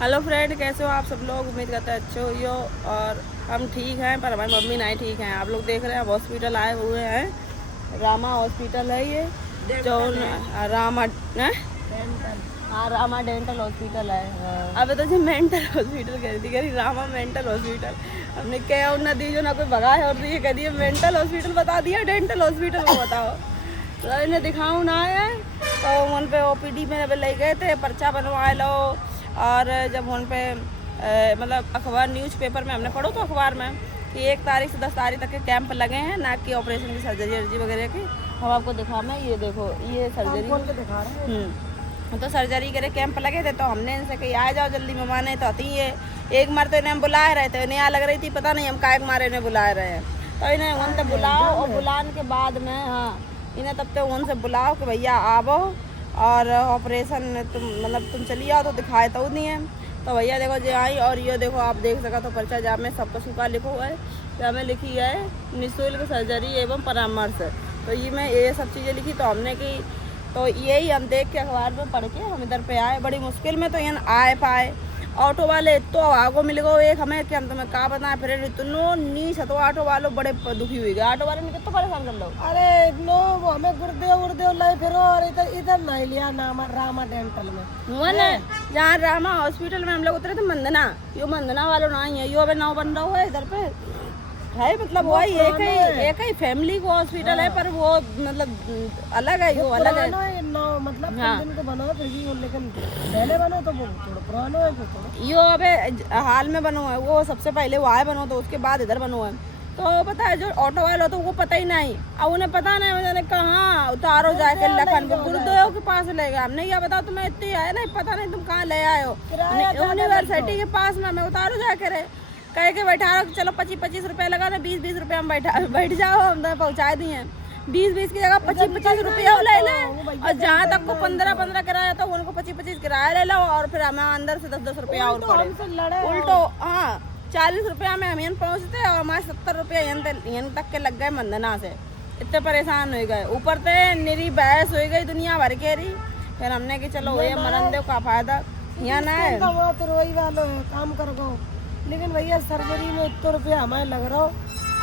Hello friend, कैसे हो आप सब लोग। उम्मीद करते हैं अच्छे हो और हम ठीक हैं, पर हमारी मम्मी नहीं ठीक हैं। आप लोग देख रहे हैं हॉस्पिटल आए हुए हैं। रामा हॉस्पिटल है ये, जो रामा रामा डेंटल हॉस्पिटल है। अब तो जो मेंटल हॉस्पिटल कह रही रामा मेंटल हॉस्पिटल। हमने क्या ना दी जो ना कोई भगाए और ये कह दिए मेंटल हॉस्पिटल बता दिया, डेंटल हॉस्पिटल को बताओ। तो इन्हें दिखाऊँ ना है तो उन पे OPD में ले गए थे, पर्चा बनवाए लो। और जब उन पे मतलब अखबार न्यूज़पेपर में हमने पढ़ो तो अखबार में कि 1 तारीख से 10 तारीख तक के कैंप लगे हैं नाक की ऑपरेशन की, सर्जरी अर्जी वगैरह की। हम आपको दिखा, मैं ये देखो ये सर्जरी दिखा रहे हैं। तो सर्जरी के कैंप लगे थे तो हमने इनसे कही आ जाओ जल्दी, ममा ने तो आती है। एक मार तो इन्हें बुलाए रहे थे, इन्हें यहाँ लग रही थी पता नहीं हम कायक मारे इन्हें बुलाए रहे हैं। तो इन्हें उनसे बुलाओ और बुलाने के बाद में इन्हें तब तक उनसे बुलाओ कि भैया आवो और ऑपरेशन तुम चली आओ तो दिखाए तो नहीं है। तो भैया देखो जो आई और ये देखो आप देख सका तो पर्चा जाम में सबका सूखा लिखा हुआ है। क्या में लिखी है निःशुल्क सर्जरी एवं परामर्श। तो ये मैं ये सब चीज़ें लिखी तो हमने की, तो यही हम देख के अखबार में पढ़ के हम इधर पे आए। बड़ी मुश्किल में तो यहाँ आए पाए। ऑटो वाले तो आगो मिल गो एक हमें कि हम तुम्हें कहा बताएं, फिर इतनो नीच तो ऑटो वालों बड़े दुखी हुई गए। ऑटो वाले ने कितना परेशान कर लो। अरे नो वो हमें गुरुदेव लाई फिर और इधर नहीं लिया नाम रामा डेंटल में जहाँ रामा हॉस्पिटल में हम लोग उतरे थे मंदना। यो मंदना वालों ना ही है, यो अभी नाव बन रहा है इधर पे है। मतलब वही एक ही फैमिली को हॉस्पिटल है, पर वो मतलब अलग है, यो अलग है। मतलब दिन को बनो फिर भी, लेकिन पहले बनो तो वो थोड़ा पुराना है थोड़ा। यो अबे हाल में बनो है, वो सबसे पहले वो आए बनो तो उसके बाद इधर बनो है। तो पता है जो ऑटो वाले तो वो पता ही नहीं, अब उन्हें पता नहीं मैंने कहाँ उतारो जाके लखनपुर गुरुदेव के पास ले गया। हमने क्या बताओ तुम्हें इतनी आए नहीं पता नहीं तुम कहाँ ले आए हो। यूनिवर्सिटी के पास में हमें उतारो जाके रहे कह के बैठा रहो, चलो 25-25 रुपये लगा दे, 20-20 रुपये हम बैठ जाओ, हम तो पहुँचा दिए। 20-20 की जगह 25-25 रुपया ले और जहाँ तक को 15-15 किराया तो उनको 25-25 किराया ले लो और फिर हमें अंदर से 10-10 रुपया और पड़े उल्टो। हाँ 40 रुपया में हम यहाँ पहुँचते और हमारे 70 रुपया यहाँ तक के लग गए मंदना से। इतने परेशान हो गए, ऊपर से निरी बहस हो गई दुनिया भर के रही। फिर हमने कि चलो ये मरन दो का फायदा यहाँ ना है। वही वालों है काम करो, लेकिन भैया सर्जरी में इतना रुपया हमें लग रहा हो।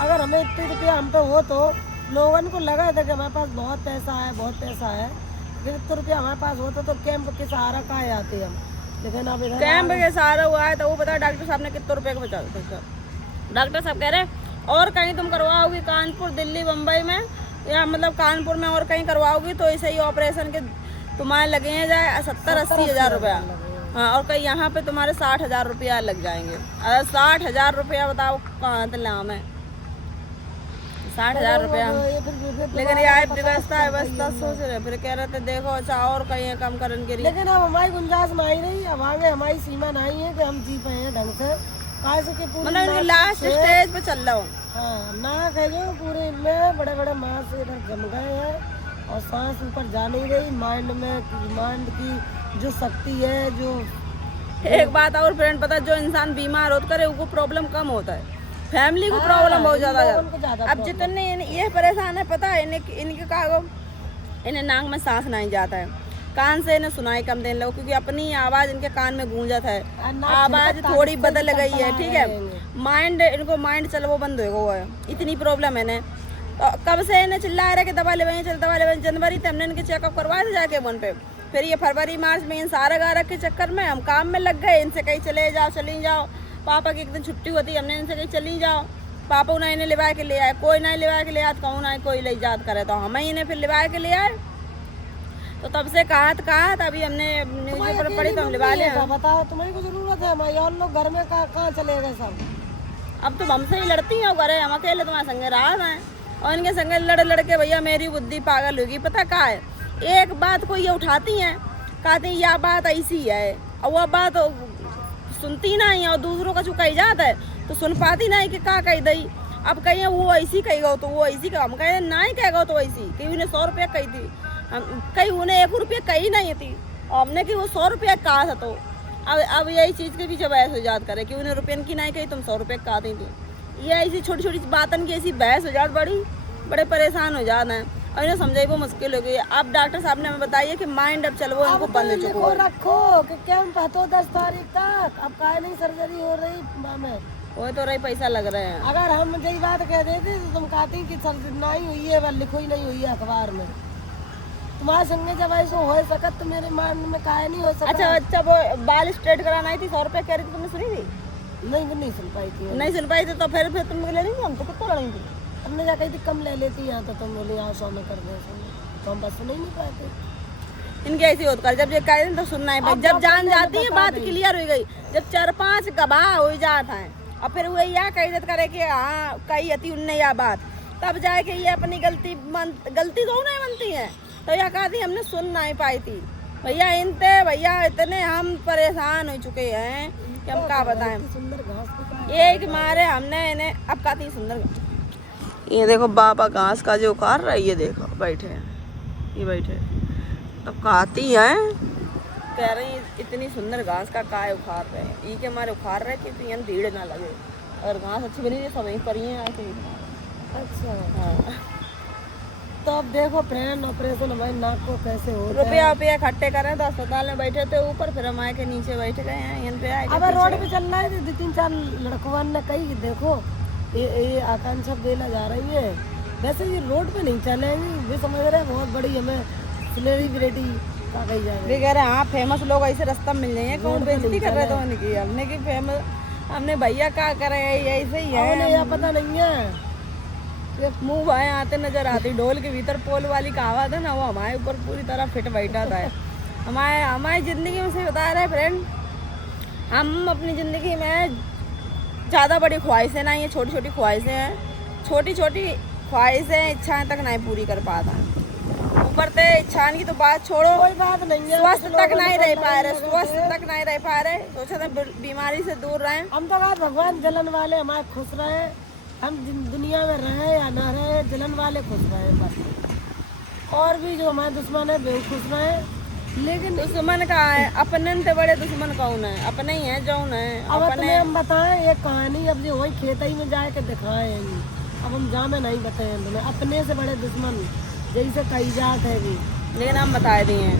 अगर हमें इतने रुपया हम पे हो तो लोगों को लगा था कि हमारे पास बहुत पैसा है बहुत पैसा है, लेकिन इतना रुपया हमारे पास होता तो कैंप के सहारा कहाँ आते हम। लेकिन अब कैंप के सहारा हुआ है तो वो बता डॉक्टर साहब ने कितने रुपये का बचा। डॉक्टर साहब कह रहे और कहीं तुम करवाओगी कानपुर दिल्ली बम्बई में या मतलब कानपुर में और कहीं करवाओगी तो ऐसे ही ऑपरेशन के तुम्हारे लगे हैं जाए 70-80 हज़ार रुपया। हाँ और कहीं यहाँ पे तुम्हारे 60,000 रुपया लग जाएंगे। अगर 60,000 रुपया बताओ कहाँ से लाम है 60,000 रुपया। लेकिन यार व्यवस्था सोच रहे फिर कह रहे थे देखो अच्छा और कहीं कम करने के लिए। लेकिन अब हमारी गुंजाइश में आई नहीं, अब आगे हमारी सीमा नहीं है कि हम जी पाए हैं ढंग से। मतलब लास्ट स्टेज पे चल रहा हूँ। हाँ ना कहो पूरे में बड़े बड़े मांस इधर जम गए हैं और सांस ऊपर जा नहीं रही। माइंड की जो शक्ति है जो एक बात और फ्रेंड पता, जो इंसान बीमार होता करे उसको प्रॉब्लम कम होता है, फैमिली को प्रॉब्लम बहुत ज़्यादा। अब जितने ये परेशान है पता है इनके का इन्हें नाक में सांस नहीं जाता है, कान से इन्हें सुनाई कम देने लगो क्योंकि अपनी आवाज़ इनके कान में गूंजत है, आवाज़ थोड़ी बदल गई है। ठीक है इनको माइंड चलो वो बंद हो गया है, इतनी प्रॉब्लम है इन्हें। तो कब से इन्हें चिल्ला रहे कि दवा ले जनवरी से हमने इनके चेकअप करवाए थे जाके वन पे। फिर ये फरवरी मार्च में इन सारे गारक के चक्कर में हम काम में लग गए। इनसे कहीं चली जाओ पापा की एक दिन छुट्टी होती है, हमने इनसे कहीं चली जाओ, पापा उन्हें इन्हें लिवा के ले आए, कोई नहीं लिवा के ले आए कहूँ ना कोई ले जात करे तो हमें इन्हें फिर लिवा के ले आए। तो तब से कहा अभी हमने न्यूज़पेपर पढ़ी तो हम लिवा लिया। बताओ तुम्हारी को जरूरत है, हमारे और लोग घर में कहाँ चले गए सब। अब तुम हमसे ही लड़ती हो करे, हम अकेले तुम्हारे संगे रहा है और इनके संगे लड़ के भैया मेरी बुद्धि पागल होगी। पता क्या है, एक बात को ये उठाती हैं कहती यह बात ऐसी है और वह बात सुनती नहीं और दूसरों का चुकाई जाता है तो सुन पाती नहीं कि क्या कही दई। अब कहीं वो ऐसी कहेगा तो वो ऐसी हम कहे नहीं कहेगा तो ऐसी कहीं उन्हें 100 रुपया कही थी, हम कहीं उन्हें 1 रुपया कही नहीं थी और हमने कि वो 100 रुपया कहा था। तो अब यही चीज़ के पीछे बहस हो जात करे कि उन्हें रुपये की नहीं कही तुम 100 रुपये कहा दी थी। ये ऐसी छोटी छोटी बातन की ऐसी बहस हो जात बड़े परेशान हो जाते हैं। और इन्हें समझाई वो मुश्किल हो गई है। अब डॉक्टर साहब ने हमें बताइए कि माइंड अब चलो अब इनको बंद हो चुका लिखो है। रखो कि कैंप हतो 10 तारीख तक, अब काहे नहीं सर्जरी हो रही में। वो तो रही पैसा लग रहे हैं। अगर हम यही बात कह देते तो तुम कहती कि सर्जरी नहीं हुई है, वह लिखो ही नहीं हुई है अखबार में। तुम्हारे संगे जब ऐसा हो सकत तो मेरे मान में काहे नहीं हो सकता। अच्छा अच्छा, वो बाल स्ट्रेट कराना आई थी, 100 रुपये कह रही थी, तुमने सुनी थी? नहीं सुन पाई थी। नहीं सुन पाई थी तो फिर तुम ले लेंगे, हम तो कितना लड़ेंगे थी। हमने जा कही थी कम ले लेती यहाँ, तो तुम बोली यहाँ 100 में कर दे, तो हम बस सुन ही नहीं पाते। इनकी ऐसी होत कर, जब ये कह तो सुनना है भाई। जब जान जाती है बात क्लियर हो गई, जब 4-5 गवाह हो जाता है और फिर वो यह कह करे कि हाँ कही थी उनने यह बात, तब जाके ये अपनी गलती तो नहीं बनती है। तो यह कहा थी हमने सुन नहीं पाई थी भैया। भैया इतने हम परेशान हो चुके हैं कि हम क्या बताएं। सुंदर घास एक मारे हमने इन्हें अब काती सुंदर। ये देखो बाबा घास का जो उखाड़ रहा है, ये देखो बैठे हैं, ये बैठे तो काती हैं, कह रही इतनी सुंदर घास का काय उखाड़ रहे हैं। ई के मारे उखाड़ रहे कि तो भीड़ ना लगे और घास अच्छी बनी है, सब यहीं पर ही है ऐसे। अच्छा हाँ। तो अब देखो फ्रेंड, ऑपरेशन हमारे नाक को कैसे हो रुपया इकट्ठे करें तो अस्पताल में बैठे थे ऊपर, फिर हम आए के नीचे बैठ गए हैं। यहाँ पे आए अब रोड पे चल रहा है तो 2-3-4 लड़कवान ने कही देखो ये आकांक्षा बेला जा रही है। वैसे ये रोड पे नहीं चलेंगी, वे समझ रहे हैं बहुत बड़ी हमें सेलिब्रिटी का कही जा रही है। कह रहे हाँ फेमस लोग ऐसे रास्ता मिल जाएंगे, कौन बेइज्जती कर रहे थे उनकी। हमने की फेमस, हमने भैया क्या करे ऐसे ही है, यह पता नहीं है। मुंह भाई आते नजर आती। ढोल के भीतर पोल वाली कहावत है ना, वो हमारे ऊपर पूरी तरह फिट बैठा था। हमारी जिंदगी में से बता रहे फ्रेंड, हम अपनी जिंदगी में ज़्यादा बड़ी ख्वाहिशें नहीं है, छोटी छोटी ख्वाहिशें हैं। छोटी छोटी ख्वाहिशें इच्छाएं तक नहीं पूरी कर पाता है। ऊपर से इच्छाएं की तो बात छोड़ो, कोई बात नहीं है। स्वस्थ तक नहीं रह पा रहे, सोचा था बीमारी से दूर रहें। हम तो कहा भगवान जलन वाले हमारे खुश रहे, हम दुनिया में रहे या ना रहे, जलन वाले खुश रहे बस। और भी जो हमारे दुश्मन है वे खुश रहे। लेकिन दुश्मन का है, अपने से बड़े दुश्मन कौन है? अपने ही है जौन है अब अपने। हम बताएं एक कहानी, अब जो वही खेतई में जाए के दिखाएंगे। अब हम जामे नहीं बताए तुम्हें, अपने से बड़े दुश्मन जैसे कई जात है भी। लेकिन हम बताए दिए हैं,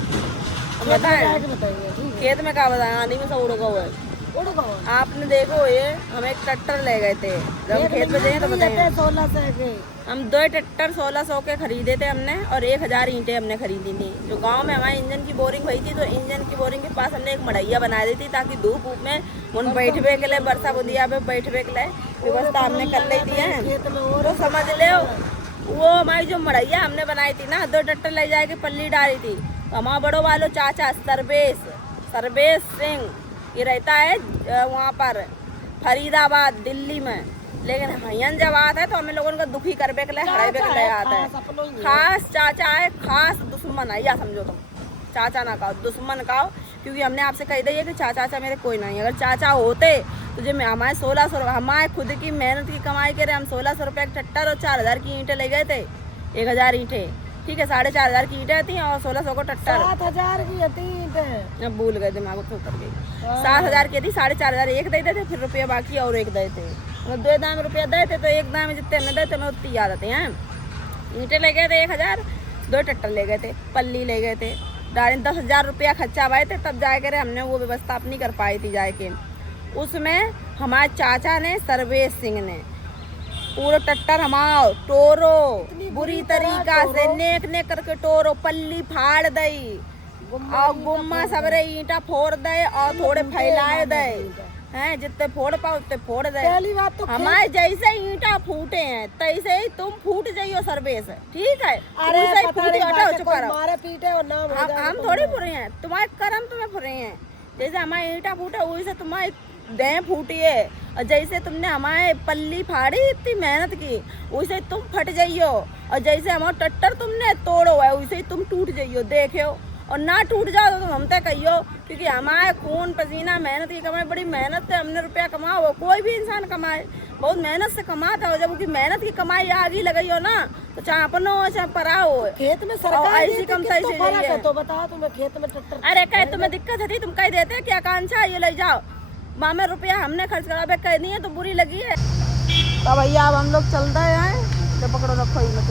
बताए बताइए खेत में क्या बताए, आंधी में सब उड़ गए हुए। आपने देखो ये हम एक ट्रैक्टर ले गए थे, जब खेत में गए तो बताइए 1600 के हम 2 ट्रैक्टर 1600 के खरीदे थे हमने, और 1000 ईंटें हमने खरीदी थी। जो गांव में हमारे इंजन की बोरिंग हुई थी, तो इंजन की बोरिंग के पास हमने एक मड़ैया बना दी थी, ताकि धूप में उन बैठवे के लिए, वर्षा बुदिया पे बैठवे के लिए व्यवस्था हमने कर ली थी है। तो समझ ले वो हमारी जो मड़ैया हमने बनाई थी ना, 2 ट्रैक्टर ले जाके पल्ली डाली थी। तो हमारा बड़ो वालों चाचा सर्वेश सिंह, ये रहता है वहाँ पर फरीदाबाद दिल्ली में। लेकिन हयन जब आता है तो हमें लोगों को दुखी करने के लिए हड़ाइबे के लिए आता है। खास चाचा है, खास दुश्मन है, या समझो तुम। चाचा ना कहो, दुश्मन कहो, क्योंकि हमने आपसे कह दिया कि चाचा मेरे कोई नहीं। अगर चाचा होते तो जो हमारे 1600, हमारे खुद की मेहनत की कमाई के रहे हम 1600 रुपये का ट्रैक्टर और 4000 की ईंटें ले गए थे। 1000 ईंटें, ठीक है, 4500 की ईंटें थी और 1600 को ट्रैक्टर। 7000 की ईंटें, अब भूल गए, दिमाग से उतर गई। 7000 की थी, 4500 एक दे थे, फिर रुपया बाकी और एक दे थे। मतलब 2 दाम रुपया दे थे, तो एक दाम में जितने हमने दे थे मैं उतनी याद आते हैं। ईंटें ले गए थे 1000, 2 ट्रैक्टर ले गए थे, पल्ली ले गए थे, 10,000 रुपया खर्चा पाए थे। तब जाकर हमने वो व्यवस्था अपनी कर पाई थी जाके। उसमें हमारे चाचा ने, सर्वेश सिंह ने, पूरा ट्रैक्टर हमारा टोरो बुरी तरीका से नेक करके टोरो पल्ली फाड़ दई और गुम्मा सबरे ईंटा फोड़ दे और थोड़े फैलाए दे हैं, जितने फोड़ पाओ उतने फोड़ दे। पहली बात तो हमारे जैसे ईंटा फूटे हैं तैसे ही तुम फूट जाइयो सर्वेश, ठीक है? अरे हमारे पीटे और नाम हम थोड़ी फुरे हैं, तुम्हारे कर्म तुम्हें फुरे हैं। जैसे हमारे ईंटा फूटे वैसे तुम्हारी देह फूटी है, और जैसे तुमने हमारे पल्ली फाड़ी इतनी मेहनत की वैसे तुम फट जाइयो, और जैसे हमारा ट्रैक्टर तुमने तोड़ो है वैसे ही तुम टूट जाइयो। देखो, और ना टूट जाओ तो तुम हमसे कहियो, क्योंकि हमारे खून पसीना मेहनत की कमाई, बड़ी मेहनत से हमने रुपया कमाओ। वो कोई भी इंसान कमाए, बहुत मेहनत से कमाता हो। जब उसकी मेहनत की कमाई आगे लगाई हो ना, तो चाहे अपनो हो चाहे परा हो। खेत में सरकार ऐसी कम है तो बताओ तुम्हें खेत में ट्रैक्टर। अरे कहे तुम्हें दिक्कत थी, तुम कह देते कि आकांक्षा ये ले जाओ, मामे रुपया हमने खर्च करा, कह नहीं है तो बुरी लगी है। तो भैया अब हम लोग चलते हैं, तो पकड़ो रखो ही मत।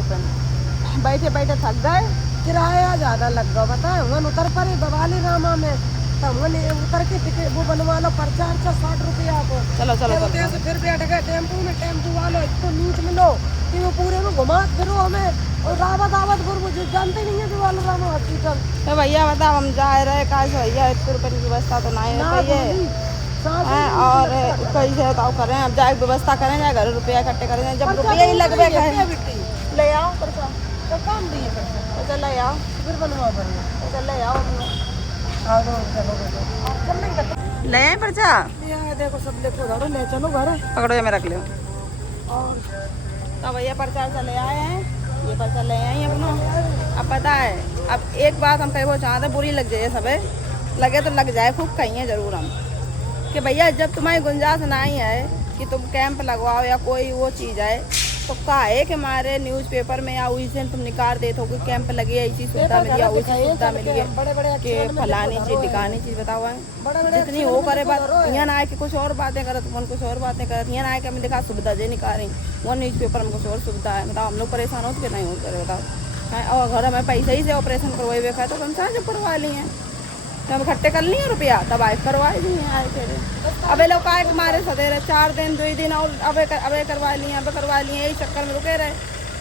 बैठे बैठे थक गए। किराया ज्यादा लग गया बताए हम उतर पर बवाली रामा में तो हमने उतर के टिकट वो बनवा लो पर्चा 60 रुपया को। चलो चलो चलो से फिर बैठ गए टेम्पू में, टेम्पू वालों इतना नीच मिलो कि वो पूरे में घुमा फिर हमें और रावत मुझे जानते नहीं है वाला रामा हॉस्पिटल। तो भैया बताओ हम जा रहे कैसे भैया, 1 रुपये की व्यवस्था तो नहीं है भैया, और कैसे बताओ करें, अब जाए व्यवस्था करें जाए घर रुपया इकट्ठे करें, जब रुपया ही लगभग है ले आओ पर्चा तो काम दिए तो चल ले आओ, फिर बनवा बढ़िया तो चल ले आओ चलो ले आए पर्चा। देखो सब देखो घर ले चलो घर पकड़ो या मैं रख लियो। और तो भैया पर्चा चले आए हैं, ये पर्चा ले आई अपना। अब पता है, अब एक बात हम कहीं वो चाहते बुरी लग जाए सबे, लगे तो लग जाए खूब कहीं जरूर हम कि भैया जब तुम्हारी गुंजाइश नहीं है कि तुम कैंप लगवाओ या कोई वो चीज़ है तो का है कि हमारे न्यूज़पेपर में या उसी से तुम निकाल देते हो कि कैंप लगे ऐसी सुविधा मिली या उसी सुविधा मिली है कि फलानी चीज़ टिकानी चीज़ बताओ जितनी वो करे बात यहाँ ना आए कि कुछ और बातें करत मन कुछ और बातें करत, यहाँ ना आए कि हमें देखा सुविधा जे निकाल रही वो न्यूज़पेपर में कुछ और सुविधा है। बताओ हम लोग परेशान हो तो नहीं हो करे बताओ, और घर में पैसे ही से ऑपरेशन करवाए हुए खाए तो कम से जब करवा ली हैं जब इकट्ठे कर लिए रुपया तब आए करवाए दिए आए फिर अब लोग आए मारे सदेरे 4 दिन 2 दिन और अब करवा लिए यही चक्कर में रुके रहे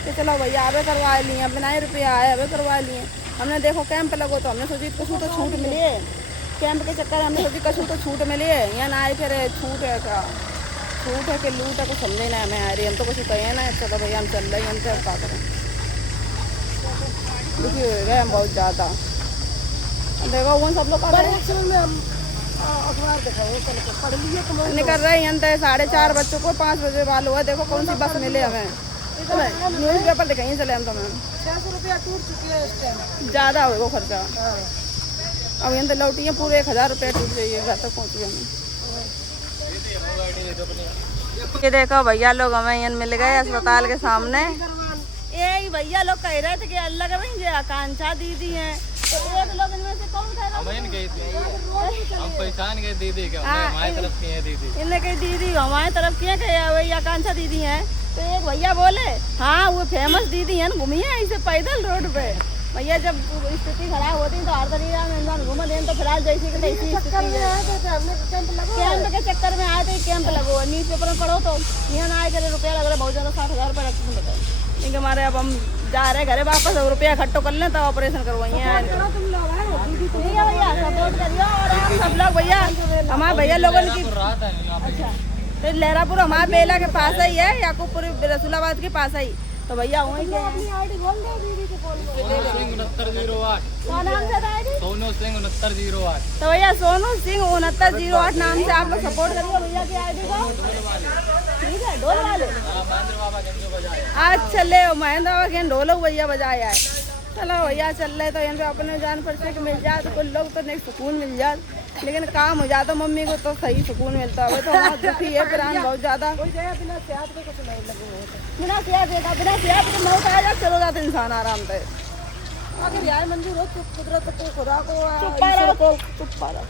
कि चलो भैया अब करवा लिए, अब नहीं रुपया आए अब करवा लिए। हमने देखो कैंप लगो तो हमने सोची कसूँ तो छूट मिली है, कैंप के चक्कर हमने सोची कसूँ तो छूट मिली है, यहाँ ना आए फिर छूट है क्या, छूट है कि लूट है कुछ समझे ना हमें आ रही, हम तो कुछ कहे ना चलो भैया हम चल रहे हैं, हम तो क्या करें दुखी हो गए हम बहुत ज़्यादा। देखो वो सब लोग में हम अखबार दिखाए पढ़ लिए तो निकल रहे हैं 4:30 बच्चों को 5 बजे वालों है, देखो कौन सी बस मिले हमें, न्यूज़पेपर दिखाइए चले हम तो मैम 600 रुपया टूट चुकी है इस टाइम, ज़्यादा होगा खर्चा। अब यहाँ तो लौटिए पूरे 1000 रुपया टूट जाइए घर तक पहुँच गए हम। ये देखो भैया लोग हमें यहाँ मिल गए अस्पताल के सामने, यही भैया लोग कह रहे थे कि अल्लाह का भाई आकांक्षा दीदी है तो एक लोग इनमें से कौन था हम पहचान गए दीदी के, हमारे तरफ की है दीदी, इनने कही दीदी हमारे तरफ की है कि वही आकांक्षा दीदी है। तो एक भैया बोले हाँ वो फेमस दीदी है घूमी है ऐसे पैदल रोड पे, भैया जब स्थिति खराब होती तो हर तरीका में इंसान घूम दें तो फिलहाल जैसी कि तैसी कैंप के चक्कर में आए थे, कैंप लगो न्यूज़पेपर में पढ़ो तो यहाँ ना आए करे रुपया लग रहा बहुत ज़्यादा 60,000 रुपये रखते बताओ, लेकिन हमारे अब हम जा रहे हैं घरे वापस रुपया इकट्ठो कर लें तब ऑपरेशन करवाइए ठीक है भैया सपोर्ट करिए। और आप सब लोग भैया हमारे भैया लोगों की अच्छा तो लहरापुर हमारे बेला के पास ही है, याकूबपुर रसूलाबाद के पास ही, तो भैया वहीं के सोनू सिंह 6908 तो भैया सोनू सिंह 6908 नाम से आप लोग सपोर्ट करिए भैया की आईडी को, ठीक है ढोल वाले अच्छा ले महेंद्र बाबा के ढोलो भैया बजाए आए, चलो भैया चल रहे तो यहाँ पे अपने जान परिचय के मिल जाए तो कुछ लोग तो नहीं सुकून मिल जाए, लेकिन काम हो जाता मम्मी को तो सही सुकून मिलता है, तो हमारा दुखी है प्राण बहुत ज़्यादा, बिना सेहत के नौ पाया जाए चलो जाते इंसान आराम से अगर यार मंजूर हो कुदरत को खुदा को चुप पा रहो